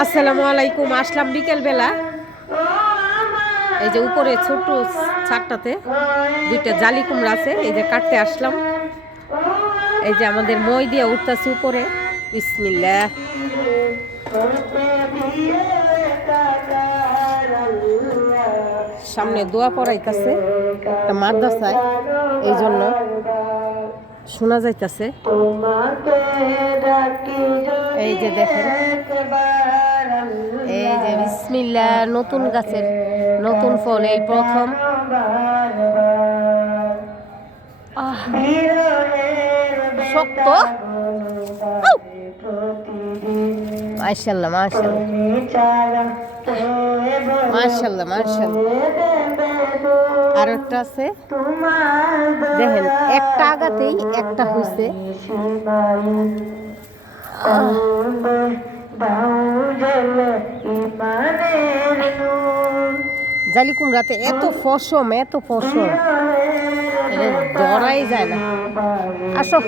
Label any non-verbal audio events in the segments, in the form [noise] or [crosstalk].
আসসালামু আলাইকুম, আসলাম বিকেল বেলা এই যে উপরে ছোট ছাদটাতে দুইটা জালি কুমড়া আছে, এই যে কাটতে আসলাম। এই যে আমাদের মই দিয়ে উঠতেছে উপরে। বিসমিল্লা সামনে দোয়া পড়াইতেছে একটা মাদ্রাসায়, এই জন্য শোনা যাইতাছে। এই যে দেখেন বিসমিল্লা নতুন গাছের, নতুন ফল, এই প্রথম। শক্ত! মাশাল্লাহ মাশাল্লাহ মাশাল্লাহ মাশাল্লাহ আর একটা আছে। দেখেন, একটা আগাতেই একটা হয়েছে জালি কুমড়াতে এত ফসম এত ফসম। ধরাই যায় না। আসো।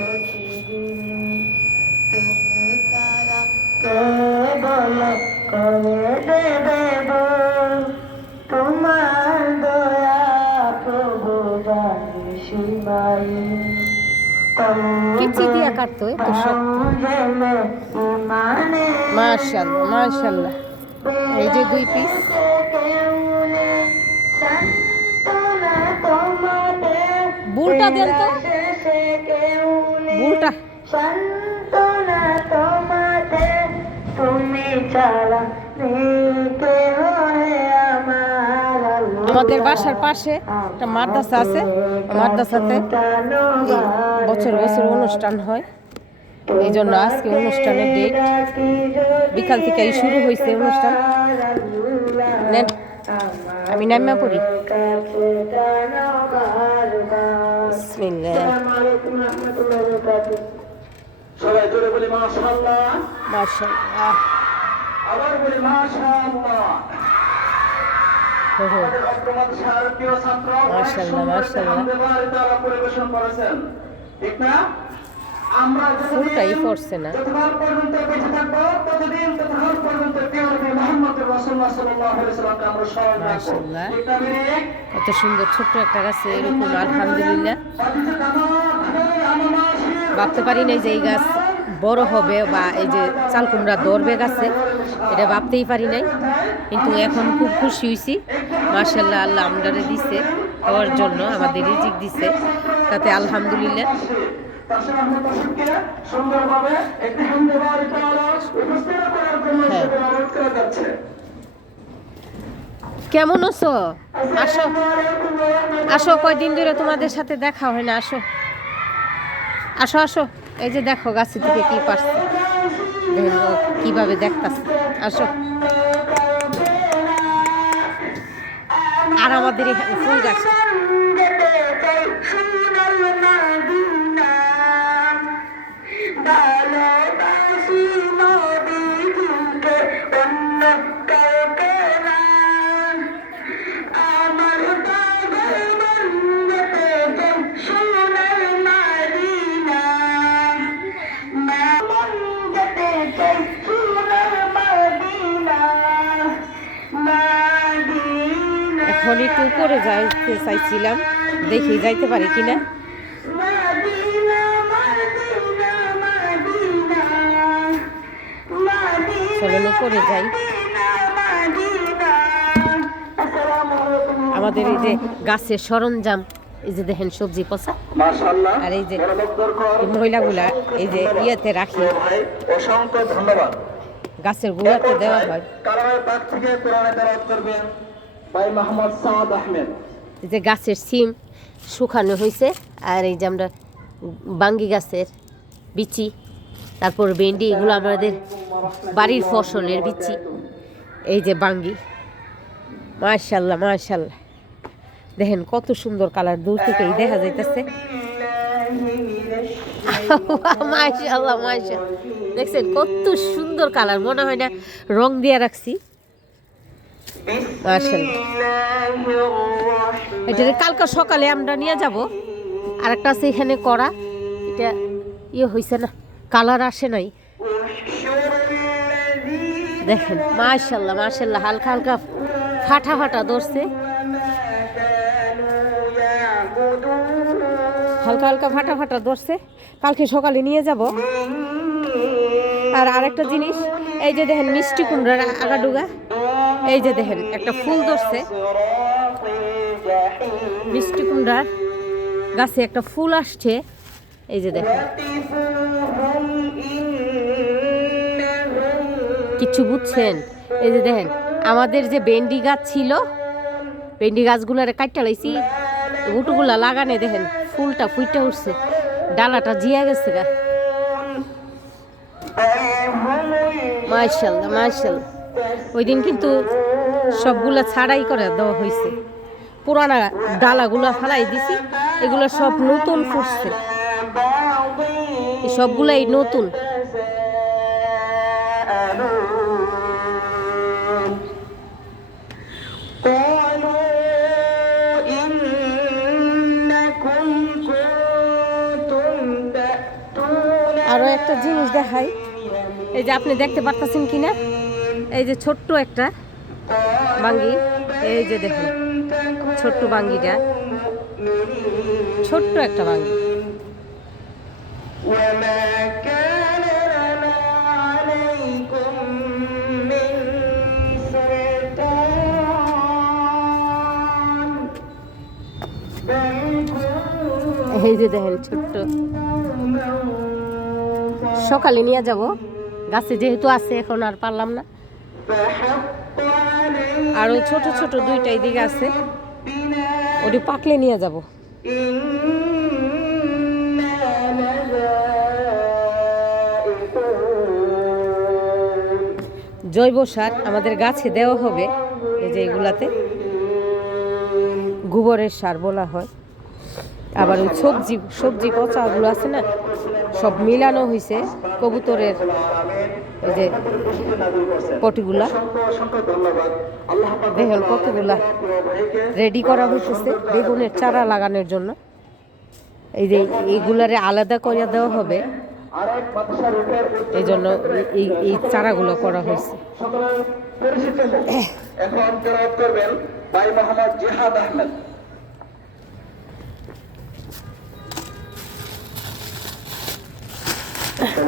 তোমার দয়া প্রভু কাটতো এত মাশাল্লাহ। এই যে দুই পিস বুলটা দেন তো। বুলটা। আমাদের বাসার পাশে একটা মাদ্রাসা আছে। মাদ্রাসাতে বছর বছর অনুষ্ঠান হয়। এই জন্য আজকে অনুষ্ঠানের ডেট বিকাল থেকে এই শুরু হয়েছে অনুষ্ঠান। নেন আমি নামিয়া পড়ি। সবাই জোরে বলি মাশাআল্লাহ। মাশাআল্লাহ। আবার মাশাআল্লাহ। মাশাআল্লাহ, মাশাআল্লাহ। পরিবেশন করেছেন। ঠিক না? ফুলটাই পড়ছে না? কত সুন্দর ছোট্ট একটা গাছে এরকম আলহামদুলিল্লাহ। ভাবতে পারি নাই যে এই গাছ বড় হবে বা এই যে চাল কুমড়া ধরবে গাছে এটা ভাবতেই পারি নাই। কিন্তু এখন খুব খুশি হয়েছি মার্শাল্লাহ আল্লাহ আমদারে দিছে হওয়ার জন্য আমাদের রিজিক দিছে। তাতে আলহামদুলিল্লাহ। তার আমরা দর্শককে সুন্দরভাবে একটি হিন্দু বাড়ি উপস্থিত করার জন্য হ্যাঁ। অনুরোধ করা যাচ্ছে। কেমন আছো? আসো। আসো কয়দিন ধরে তোমাদের সাথে দেখা হয় না আসো। আসো আসো। এই যে দেখো গাছে থেকে কি পারছে। কীভাবে দেখতাছে। আসো। আর আমাদের ফুল গাছ। ভালোবাসি নবীজিকে অন্য কাউকে না। আমার মদিনা এখন একটু উপরে যাইতে চাইছিলাম, দেখি যাইতে পারি কিনা। চলেন উপরে যাই। আমাদের এই যে গাছের সরঞ্জাম এই যে দেখেন সবজি পচা। আর এই যে মহিলাগুলা এই যে ইয়েতে রাখি। অসংখ্য ধন্যবাদ। গাছের গুঁড়াতে দেওয়া হয়। থেকে করবেন ভাই মোহাম্মদ সাদ আহমেদ। এই যে গাছের সিম শুকানো হয়েছে আর এই যে আমরা বাঙ্গি গাছের বিচি তারপর ভেন্ডি এগুলো আমাদের বাড়ির ফসলের বিচি। এই যে বাঙ্গি। মাশাল্লাহ মাশাল্লাহ। দেখেন কত সুন্দর কালার, দূর থেকেই দেখা যাইতেছে। [laughs] মাশাল্লাহ মাশাল্লাহ। দেখছেন কত সুন্দর কালার, মনে হয় না রং দিয়ে রাখছি। এটা কালকে সকালে আমরা নিয়ে যাব। আর একটা আছে এখানে করা এটা ইয়ে হয়েছে না, কালার আসে নাই। দেখেন মার্শাল্লাহ মার্শাল্লাহ হালকা হালকা ফাটা ফাটা ধরছে। হালকা হালকা ফাটা ফাটা ধরছে। কালকে সকালে নিয়ে যাব। আর আরেকটা জিনিস, এই যে দেখেন মিষ্টি কুমড়ার আগাডুগা, এই যে দেখেন একটা ফুল ধরছে। মিষ্টি কুমড়ার গাছে একটা ফুল আসছে। এই যে দেখেন। কিছু বুঝছেন? এই যে দেখেন, আমাদের যে ভেন্ডি গাছ ছিল, ভেন্ডি গাছগুলারে কাটটা লাইছি উটুগুলা লাগানে দেখেন, ফুলটা ফুইটা উঠছে, ডালাটা জিয়া গেছে গা। মার্শাল্লাহ মার্শাল্লাহ ওই দিন কিন্তু সবগুলা ছাড়াই করে দেওয়া হয়েছে। পুরানা ডালাগুলা ফালাই দিছি, এগুলো সব নতুন ফুটছে। সবগুলাই নতুন। দেখাই। এই যে আপনি দেখতে পারতেছেন কি না এই যে ছোট্ট একটা বাঙ্গি। এই যে দেখুন, ছোট্ট বাঙ্গিটা। ছোট্ট একটা বাঙ্গি। এই যে দেখেন, ছোট্ট। সকালে নিয়ে যাব। গাছে যেহেতু আছে, এখন আর পারলাম না। আর ওই ছোট ছোট দুইটা দিকে আছে। ওটি পাকলে নিয়ে যাব। জৈব সার আমাদের গাছে দেওয়া হবে। এই যে এগুলাতে। গোবরের সার বলা হয়। আবার ওই সবজি সবজি পচাগুলো আছে না, সব মিলানো হয়েছে কবুতরের যে পটিগুলা। দেখেন কতগুলা রেডি করা হইতেছে বেগুনের চারা লাগানোর জন্য। এই যে এইগুলারে আলাদা করে দেওয়া হবে। এই জন্য এই এই চারাগুলো করা হয়েছে। এখন করবেন ভাই মোহাম্মদ আহমেদ।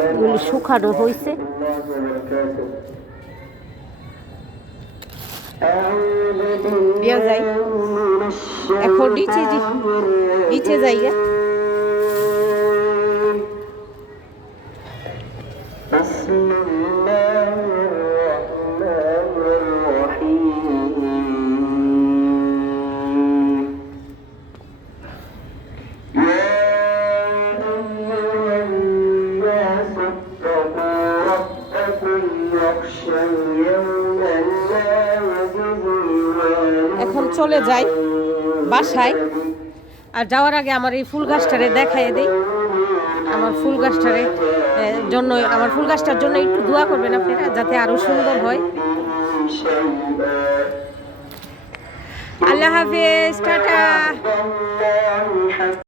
এগুলি শুকানো হয়েছে এখন নিচে নিচে যাই চলে যাই বাসায়। আর যাওয়ার আগে আমার এই ফুল গাছটারে দেখাই দিই। আমার ফুল গাছটারে জন্য, আমার ফুল গাছটার জন্য একটু দোয়া করবেন আপনারা, যাতে আরও সুন্দর হয়। আল্লাহ হাফিজ, টাটা।